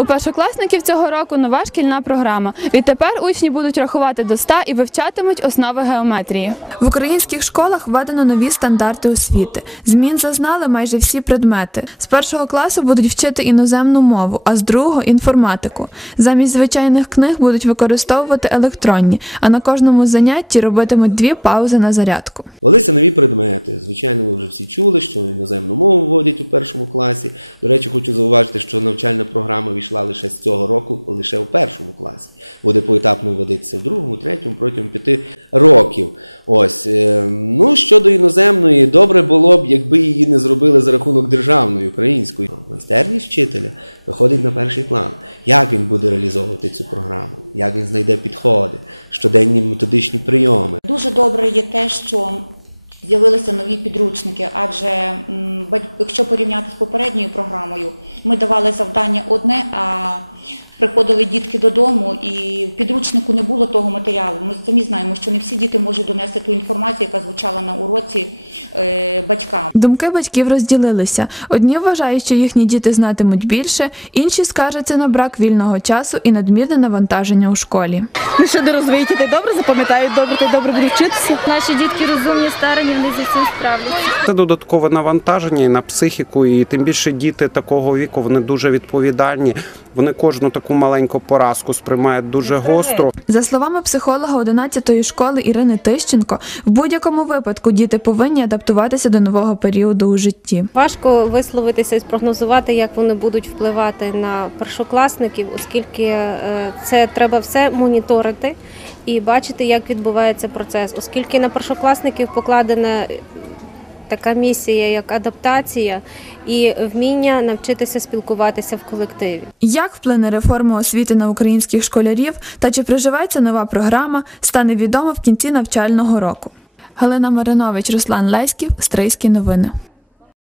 У першокласників цього року нова шкільна програма. Відтепер учні будуть рахувати до 100 і вивчатимуть основи геометрії. В українських школах введено нові стандарти освіти. Змін зазнали майже всі предмети. З першого класу будуть вчити іноземну мову, а з другого інформатику. Замість звичайних книг будуть використовувати електронні, а на кожному занятті робитимуть дві паузи на зарядку. Ввелися нові предмети. Звичайно, ви вже всі чули, що іноземну мову вводять у першому класі. До речі, хочу зауважити, що навчальна програма війшла лише з цього року, лише у першому класі. Буде поетапно вводитися в другому, третьому протягом п'яти років. Ось е, ну щодо іноземної, добре було б, якби її не зробили за рахунок державної української. Майстерність вчителя виходить на перший план. Як він буде реалізовувати цю програму? Як він знайде підходи, щоденні методичні прийоми? Дуже добре є те, що з'явилися нові підручники, адже якщо порівняти з попередньою програмою, ми давали завдання одне, а приходили дітки додому, і в підручнику не було того матеріалу. Ми самі знаємо, що не всі діти можуть донести ту інформацію, яка звучала на уроці е, батькам. Думки батьків розділилися. Одні вважають, що їхні діти знатимуть більше, інші скаржаться на брак вільного часу і надмірне навантаження у школі. Ну що не розуміють, ти добре запам'ятають добре, ти добре будуть вчитися. Наші дітки розумні, старані, вони зі цим справляться. Це додаткове навантаження і на психіку, і тим більше діти такого віку вони дуже відповідальні. Вони кожну таку маленьку поразку сприймають дуже гостро. За словами психолога 11-ї школи Ірини Тищенко, в будь-якому випадку діти повинні адаптуватися до нового періоду у житті. Важко висловитися і спрогнозувати, як вони будуть впливати на першокласників, оскільки е, це треба все моніторити і бачити, як відбувається процес, оскільки на першокласників покладена така місія, як адаптація і вміння навчитися спілкуватися в колективі. Як вплине реформа освіти на українських школярів та чи приживеться нова програма, стане відомо в кінці навчального року. Галина Маринович, Руслан Леськів, Стрийські новини.